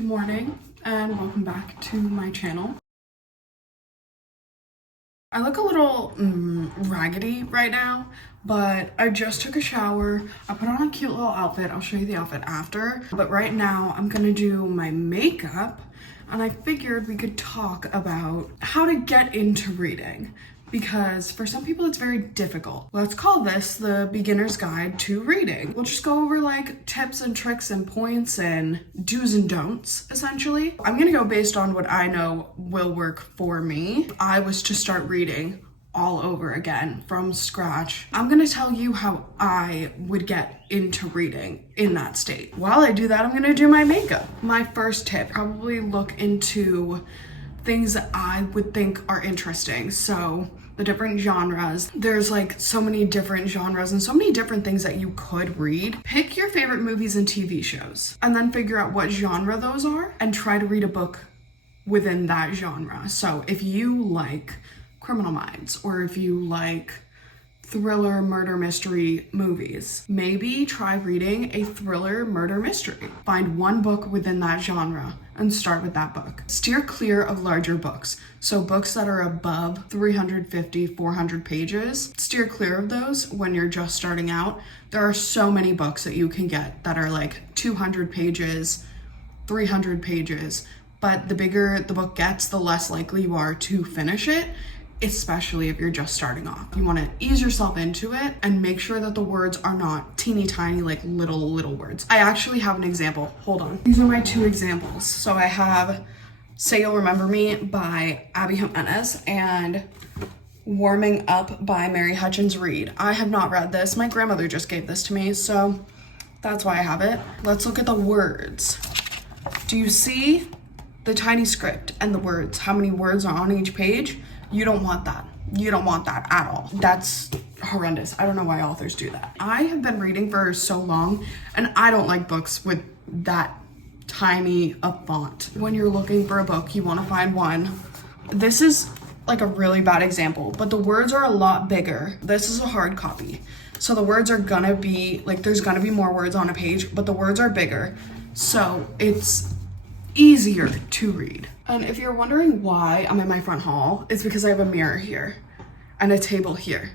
Good morning and welcome back to my channel. I look a little raggedy right now, but I just took a shower. I put on a cute little outfit. I'll show you the outfit after. But right now I'm gonna do my makeup, and I figured we could talk about how to get into reading, because for some people it's very difficult. Let's call this the beginner's guide to reading. We'll just go over like tips and tricks and points and do's and don'ts, essentially. I'm gonna go based on what I know will work for me. If I was to start reading all over again from scratch, I'm gonna tell you how I would get into reading in that state. While I do that, I'm gonna do my makeup. My first tip, probably look into things that I would think are interesting. So the different genres, there's like so many different genres and so many different things that you could read. Pick your favorite movies and TV shows and then figure out what genre those are and try to read a book within that genre. So if you like Criminal Minds, or if you like thriller murder mystery movies, maybe try reading a thriller murder mystery. Find one book within that genre and start with that book. Steer clear of larger books. So books that are above 350, 400 pages, steer clear of those when you're just starting out. There are so many books that you can get that are like 200 pages, 300 pages, but the bigger the book gets, the less likely you are to finish it, especially if you're just starting off. You want to ease yourself into it and make sure that the words are not teeny tiny, like little words. I actually have an example. Hold on. These are my two examples. So I have Say You'll Remember Me by Abby Jimenez and Warming Up by Mary Hutchins Reed. I have not read this. My grandmother just gave this to me, so that's why I have it. Let's look at the words. Do you see the tiny script and the words? How many words are on each page? You don't want that. You don't want that at all. That's horrendous. I don't know why authors do that. I have been reading for so long and I don't like books with that tiny a font. When you're looking for a book, you want to find one. This is like a really bad example, but the words are a lot bigger. This is a hard copy. So the words are gonna be, like there's gonna be more words on a page, but the words are bigger. So it's easier to read. And if you're wondering why I'm in my front hall, it's because I have a mirror here and a table here.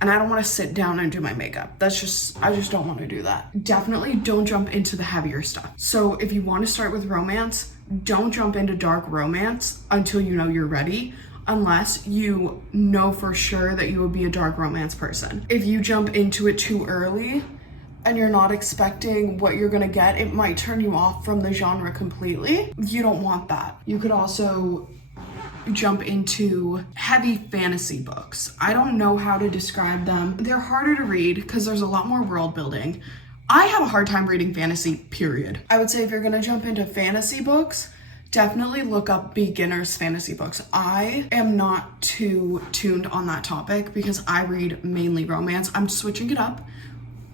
And I don't want to sit down and do my makeup. I just don't want to do that. Definitely don't jump into the heavier stuff. So if you want to start with romance, don't jump into dark romance until you know you're ready, unless you know for sure that you would be a dark romance person. If you jump into it too early and you're not expecting what you're gonna get, it might turn you off from the genre completely. You don't want that. You could also jump into heavy fantasy books. I don't know how to describe them. They're harder to read because there's a lot more world building. I have a hard time reading fantasy, period. I would say if you're gonna jump into fantasy books, definitely look up beginners fantasy books. I am not too tuned on that topic because I read mainly romance. I'm switching it up.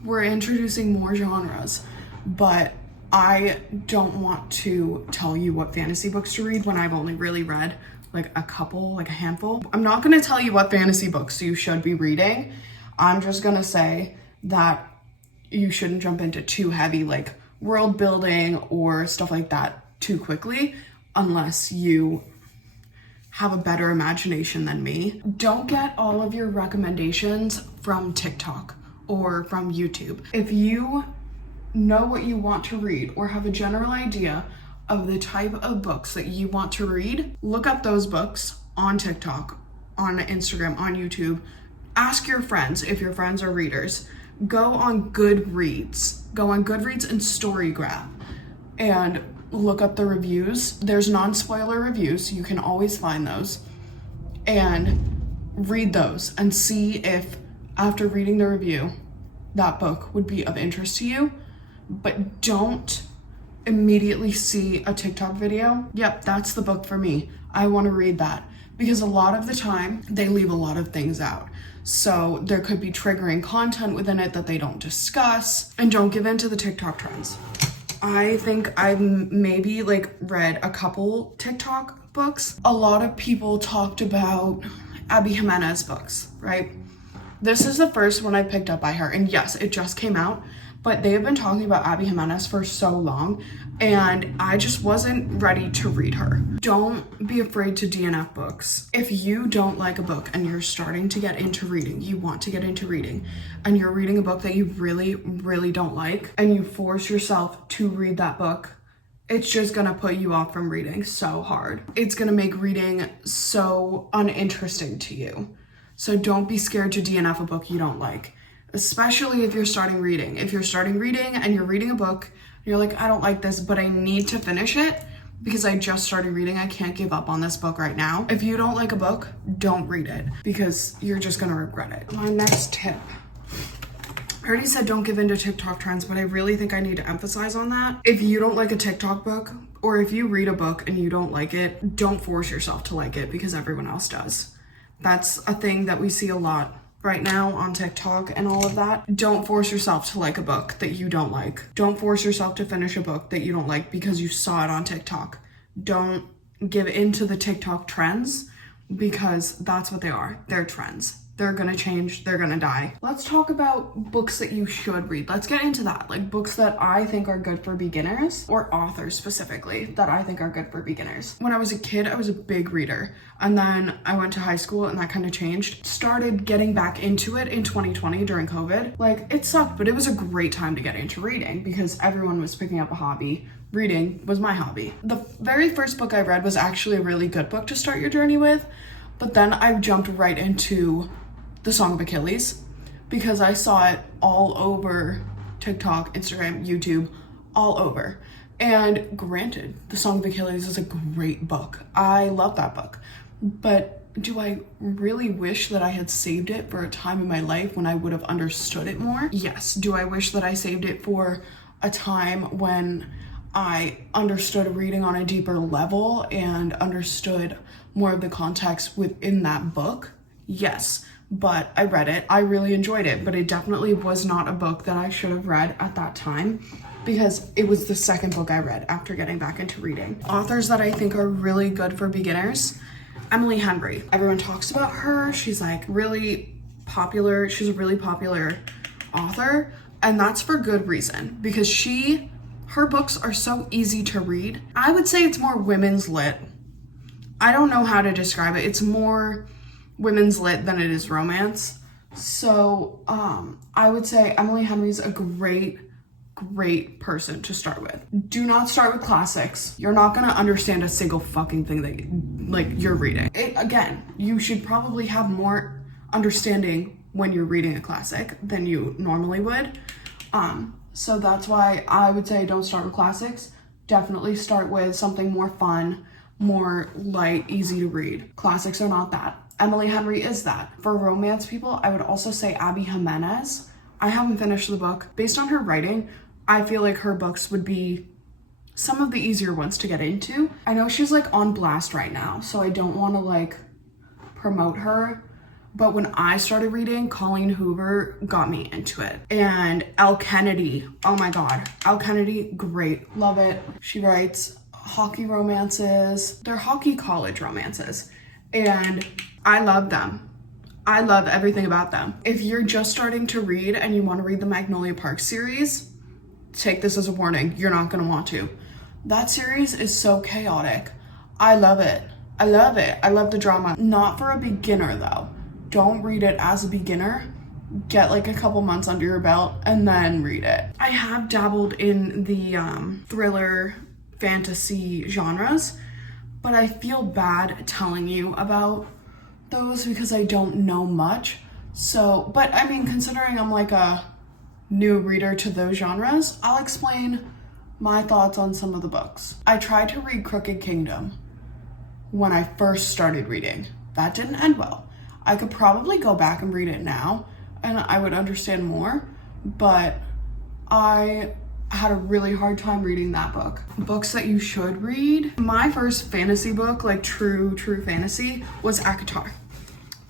We're introducing more genres, but I don't want to tell you what fantasy books to read when I've only really read like a couple, like a handful. I'm not gonna tell you what fantasy books you should be reading. I'm just gonna say that you shouldn't jump into too heavy like world building or stuff like that too quickly unless you have a better imagination than me. Don't get all of your recommendations from TikTok or from YouTube. If you know what you want to read or have a general idea of the type of books that you want to read, look up those books on TikTok, on Instagram, on YouTube. Ask your friends if your friends are readers. Go on Goodreads. Go on Goodreads and StoryGraph and look up the reviews. There's non-spoiler reviews. You can always find those and read those and see if after reading the review, that book would be of interest to you. But don't immediately see a TikTok video. Yep, that's the book for me. I want to read that. Because a lot of the time, they leave a lot of things out. So there could be triggering content within it that they don't discuss. And don't give in to the TikTok trends. I think I've maybe like read a couple TikTok books. A lot of people talked about Abby Jimenez books, right? This is the first one I picked up by her, and yes, it just came out, but they have been talking about Abby Jimenez for so long, and I just wasn't ready to read her. Don't be afraid to DNF books. If you don't like a book and you're starting to get into reading, you want to get into reading, and you're reading a book that you really, really don't like, and you force yourself to read that book, it's just gonna put you off from reading so hard. It's gonna make reading so uninteresting to you. So don't be scared to DNF a book you don't like, especially if you're starting reading. If you're starting reading and you're reading a book, you're like, I don't like this, but I need to finish it because I just started reading. I can't give up on this book right now. If you don't like a book, don't read it because you're just gonna regret it. My next tip. I already said don't give in to TikTok trends, but I really think I need to emphasize on that. If you don't like a TikTok book, or if you read a book and you don't like it, don't force yourself to like it because everyone else does. That's a thing that we see a lot right now on TikTok and all of that. Don't force yourself to like a book that you don't like. Don't force yourself to finish a book that you don't like because you saw it on TikTok. Don't give in to the TikTok trends because that's what they are. They're trends. They're gonna change, they're gonna die. Let's talk about books that you should read. Let's get into that. Like books that I think are good for beginners, or authors specifically that I think are good for beginners. When I was a kid, I was a big reader. And then I went to high school and that kind of changed. Started getting back into it in 2020 during COVID. Like it sucked, but it was a great time to get into reading because everyone was picking up a hobby. Reading was my hobby. The very first book I read was actually a really good book to start your journey with. But then I jumped right into The Song of Achilles because I saw it all over TikTok, Instagram, YouTube, all over. And granted, The Song of Achilles is a great book. I love that book. But do I really wish that I had saved it for a time in my life when I would have understood it more? Yes. Do I wish that I saved it for a time when I understood reading on a deeper level and understood more of the context within that book? Yes. But I read it. I really enjoyed it, but it definitely was not a book that I should have read at that time because it was the second book I read after getting back into reading. Authors that I think are really good for beginners, Emily Henry. Everyone talks about her. She's like really popular. She's a really popular author, and that's for good reason because her books are so easy to read. I would say it's more women's lit. I don't know how to describe it. It's more women's lit than it is romance. So I would say Emily Henry's a great person to start with. Do not start with classics. You're not gonna understand a single fucking thing that you're reading. Again, you should probably have more understanding when you're reading a classic than you normally would. So that's why I would say don't start with classics. Definitely start with something more fun, more light, easy to read. Classics are not that. Emily Henry is that. For romance people, I would also say Abby Jimenez. I haven't finished the book. Based on her writing, I feel like her books would be some of the easier ones to get into. I know she's like on blast right now, so I don't want to like promote her. But when I started reading, Colleen Hoover got me into it. And Elle Kennedy, oh my God. Elle Kennedy, great, love it. She writes hockey romances. They're hockey college romances. And I love them. I love everything about them. If you're just starting to read and you want to read the Magnolia Park series, take this as a warning. You're not going to want to. That series is so chaotic. I love it. I love it. I love the drama. Not for a beginner though. Don't read it as a beginner. Get like a couple months under your belt and then read it. I have dabbled in the thriller fantasy genres, but I feel bad telling you about those because I don't know much. So, but I mean, considering I'm like a new reader to those genres, I'll explain my thoughts on some of the books. I tried to read Crooked Kingdom when I first started reading. That didn't end well. I could probably go back and read it now and I would understand more, but I had a really hard time reading that book. Books that you should read. My first fantasy book, like true fantasy, was ACOTAR.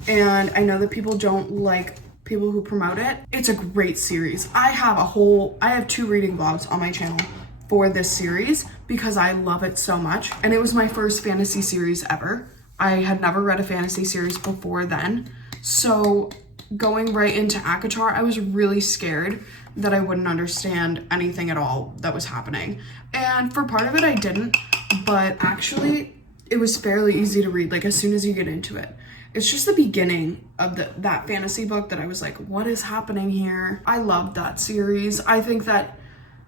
And I know that people don't like people who promote it. It's a great series. I have 2 reading vlogs on my channel for this series because I love it so much. And it was my first fantasy series ever. I had never read a fantasy series before then. So going right into ACOTAR, I was really scared that I wouldn't understand anything at all that was happening. And for part of it, I didn't, but actually it was fairly easy to read, like as soon as you get into it. It's just the beginning of that fantasy book that I was like, what is happening here? I loved that series. I think that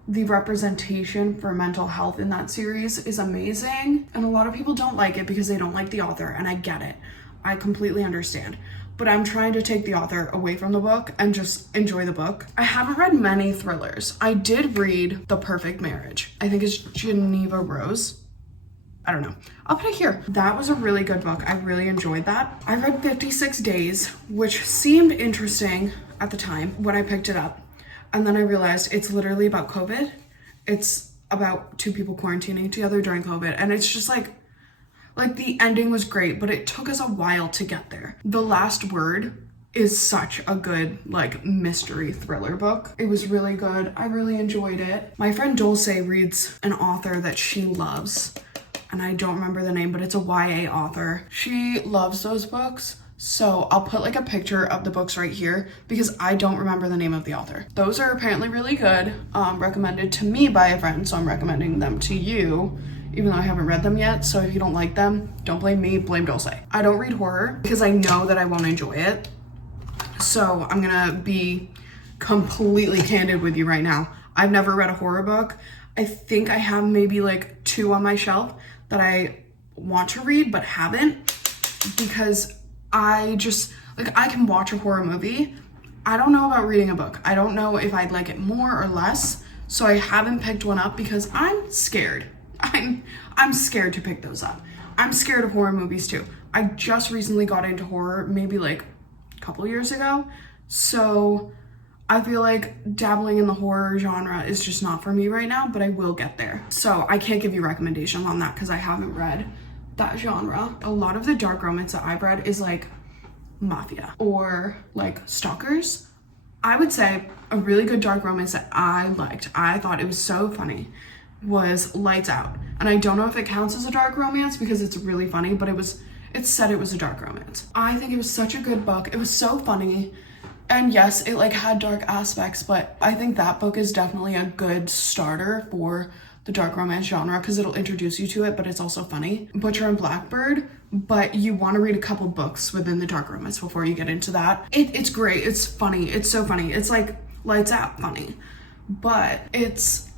the representation for mental health in that series is amazing. And a lot of people don't like it because they don't like the author, and I get it. I completely understand. But I'm trying to take the author away from the book and just enjoy the book. I haven't read many thrillers. I did read The Perfect Marriage. I think it's Geneva Rose. I don't know. I'll put it here. That was a really good book. I really enjoyed that. I read 56 Days, which seemed interesting at the time when I picked it up. And then I realized it's literally about COVID. It's about two people quarantining together during COVID. And it's just like the ending was great, but it took us a while to get there. The Last Word is such a good like mystery thriller book. It was really good. I really enjoyed it. My friend Dulce reads an author that she loves, and I don't remember the name, but it's a YA author. She loves those books. So I'll put like a picture of the books right here because I don't remember the name of the author. Those are apparently really good, recommended to me by a friend, so I'm recommending them to you, even though I haven't read them yet. So if you don't like them, don't blame me, blame Dulce. I don't read horror because I know that I won't enjoy it. So I'm gonna be completely candid with you right now. I've never read a horror book. I think I have maybe like 2 on my shelf that I want to read but haven't, because I just, like, I can watch a horror movie. I don't know about reading a book. I don't know if I'd like it more or less. So I haven't picked one up because I'm scared. I'm scared to pick those up. I'm scared of horror movies too. I just recently got into horror maybe like a couple years ago. So I feel like dabbling in the horror genre is just not for me right now, but I will get there. So I can't give you recommendations on that because I haven't read that genre. A lot of the dark romance that I've read is like mafia or like stalkers. I would say a really good dark romance that I liked, I thought it was so funny, was Lights Out. And I don't know if it counts as a dark romance because it's really funny, but it said it was a dark romance. I think it was such a good book. It was so funny. And yes, it like had dark aspects, but I think that book is definitely a good starter for the dark romance genre because it'll introduce you to it, but it's also funny. Butcher and Blackbird, but you want to read a couple books within the dark romance before you get into that. It's great. It's funny. It's so funny. It's like Lights Out funny, but it's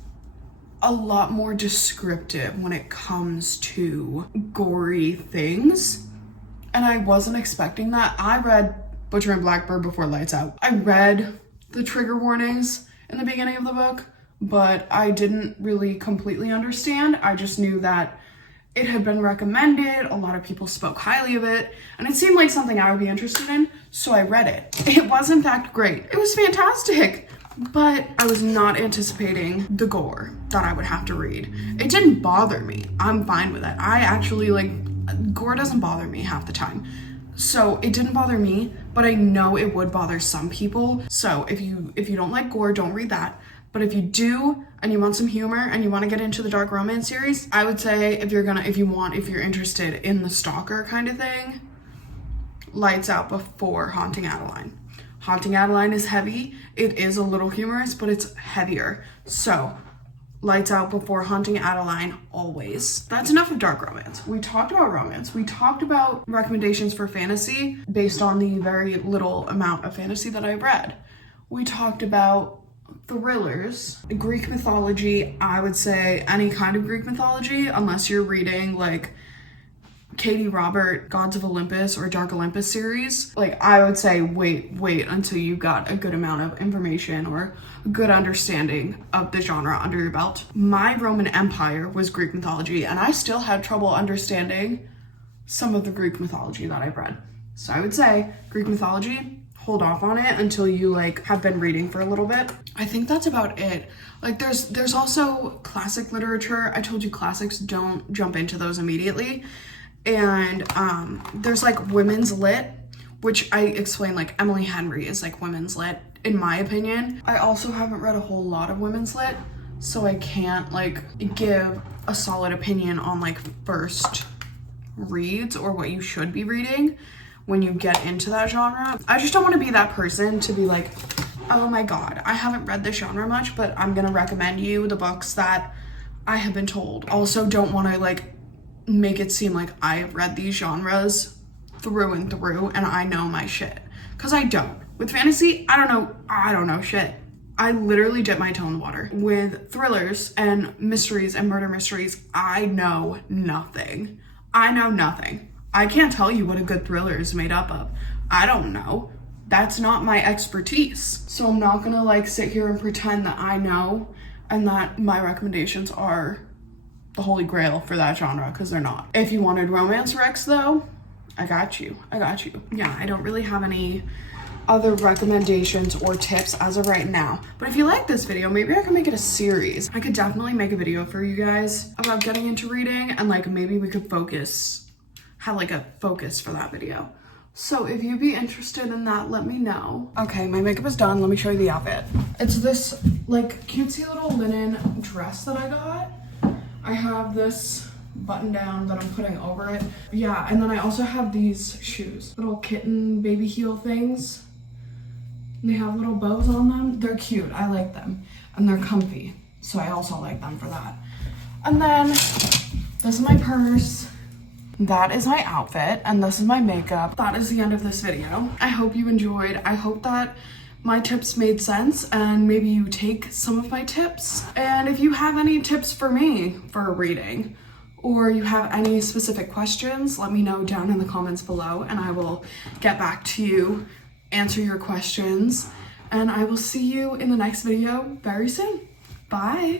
a lot more descriptive when it comes to gory things. And I wasn't expecting that. I read Butcher and Blackbird before Lights Out. I read the trigger warnings in the beginning of the book, but I didn't really completely understand. I just knew that it had been recommended, a lot of people spoke highly of it, and it seemed like something I would be interested in, so I read it. It was in fact great. It was fantastic, but I was not anticipating the gore that I would have to read. It didn't bother me. I'm fine with it. I actually gore doesn't bother me half the time. So it didn't bother me, but I know it would bother some people. So if you don't like gore, don't read that. But if you do, and you want some humor, and you want to get into the dark romance series, I would say if you're interested in the stalker kind of thing, Lights Out before Haunting Adeline. Haunting Adeline is heavy. It is a little humorous, but it's heavier. So Lights Out before Haunting Adeline, always. That's enough of dark romance. We talked about romance. We talked about recommendations for fantasy based on the very little amount of fantasy that I read. We talked about thrillers, Greek mythology. I would say any kind of Greek mythology, unless you're reading like Katie Robert, Gods of Olympus or Dark Olympus series. Like I would say wait until you got a good amount of information or a good understanding of the genre under your belt. My Roman Empire was Greek mythology, and I still had trouble understanding some of the Greek mythology that I've read. So I would say Greek mythology, hold off on it until you have been reading for a little bit. I think that's about it. There's also classic literature. I told you classics, don't jump into those immediately. And there's women's lit, which I explain, Emily Henry is women's lit in my opinion. I also haven't read a whole lot of women's lit, so I can't give a solid opinion on first reads or what you should be reading. when you get into that genre. I just don't want to be that person to be like, oh my god, I haven't read this genre much, but I'm gonna recommend you the books that I have been told. Also, don't want to like make it seem like I've read these genres through and through and I know my shit, because I don't. With fantasy, I don't know shit. I literally dip my toe in the water. With thrillers and mysteries and murder mysteries, I know nothing. I know nothing. I can't tell you what a good thriller is made up of. I don't know. That's not my expertise. So I'm not gonna like sit here and pretend that I know and that my recommendations are the holy grail for that genre, because they're not. If you wanted romance recs though, I got you. Yeah, I don't really have any other recommendations or tips as of right now. But if you like this video, maybe I can make it a series. I could definitely make a video for you guys about getting into reading, and like maybe we could have like a focus for that video. So if you'd be interested in that, let me know. Okay, my makeup is done. Let me show you the outfit. It's this like cutesy little linen dress that I got. I have this button down that I'm putting over it. Yeah, and then I also have these shoes, little kitten baby heel things. They have little bows on them. They're cute. I like them. And they're comfy. So I also like them for that. And then this is my purse. That is my outfit. And this is my makeup. That is the end of this video. I hope you enjoyed. I hope that my tips made sense and maybe you take some of my tips. And if you have any tips for me for reading, or you have any specific questions, let me know down in the comments below and I will get back to you, answer your questions, and I will see you in the next video very soon. Bye.